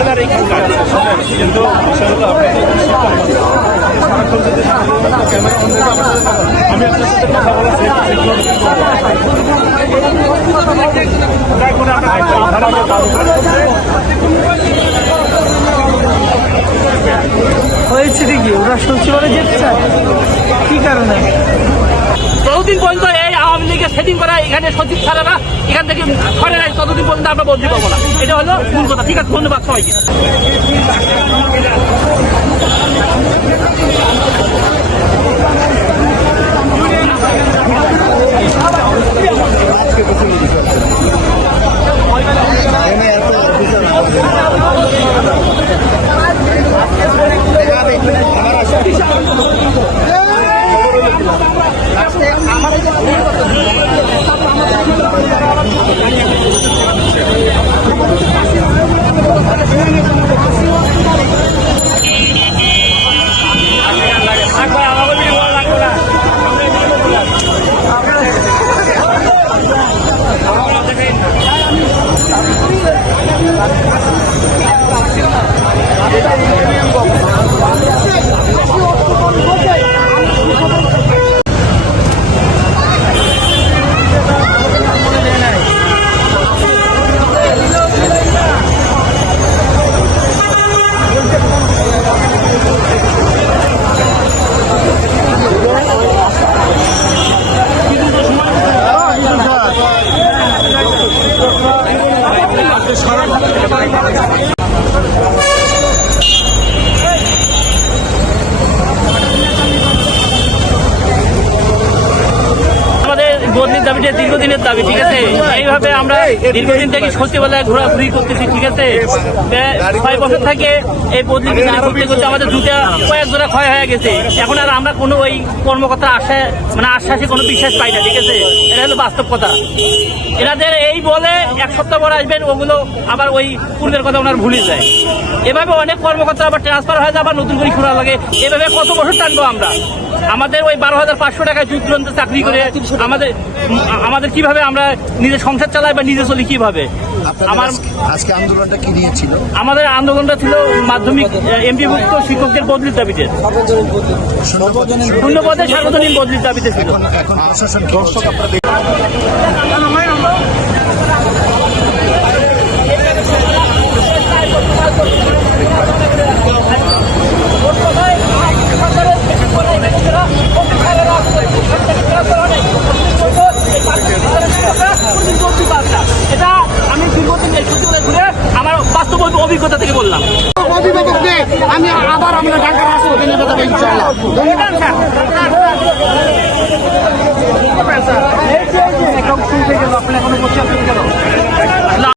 Councillor এইখানকার, কিন্তু আমি আপনার সাথে কথা বলা হয়েছে কি ওরা সচিবালয়ে যেতে চায় কি কারণে? যতদিন পর্যন্ত এই আওয়ামী লীগের সেটিং করা এখানে সচিব ছাড়ারা এখান থেকে সরে নাই ততদিন পর্যন্ত আমরা বদলি পাবো না। এটা হলো মূল কথা। ঠিক আছে, ধন্যবাদ সবাইকে। বদলির দাবিটা দীর্ঘদিনের দাবি। ঠিক আছে, এইভাবে আমরা দীর্ঘদিন থেকে সচিবালয়ে ঘোরাঘুরি করতেছি। ঠিক আছে, 6 বছর থেকে এই বদলি করতে করতে আমাদের জুতা কয়েক জোড়া ক্ষয় হয়ে গেছে। এখন আর আমরা কোনো ওই কর্মকর্তার আশ্বাসে কোনো বিশ্বাস পাই না। ঠিক আছে, এটা হলো বাস্তব কথা। এনাদের এই বলে এক সপ্তাহ পর আসবেন, ওগুলো আবার ওই পূর্বের কথা ওনার ভুলে যায়। এভাবে অনেক কর্মকর্তা আবার ট্রান্সফার হয়ে যায়, আবার নতুন করে খোলা লাগে। এভাবে কত বছর টানবো আমরা? আমাদের ওই 12,500 টাকায় যুদ্ধ চাকরি করে আমাদের কিভাবে আমরা নিজের সংসার চালাই বা নিজে চলি কিভাবে? আজকে আন্দোলনটা কি নিয়েছিল? আমাদের আন্দোলনটা ছিল মাধ্যমিক এমপিভুক্ত শিক্ষকদের বদলির দাবিতে, শূন্য পদে সার্বজনীন বদলির দাবিতে ছিল। এখন প্রশাসন দর্শক এটা আমি দীর্ঘদিন এই সচিবালয় ঘুরে আমার বাস্তব অভিজ্ঞতা থেকে বললাম। আমি আবার আমরা ঢাকার আসবো।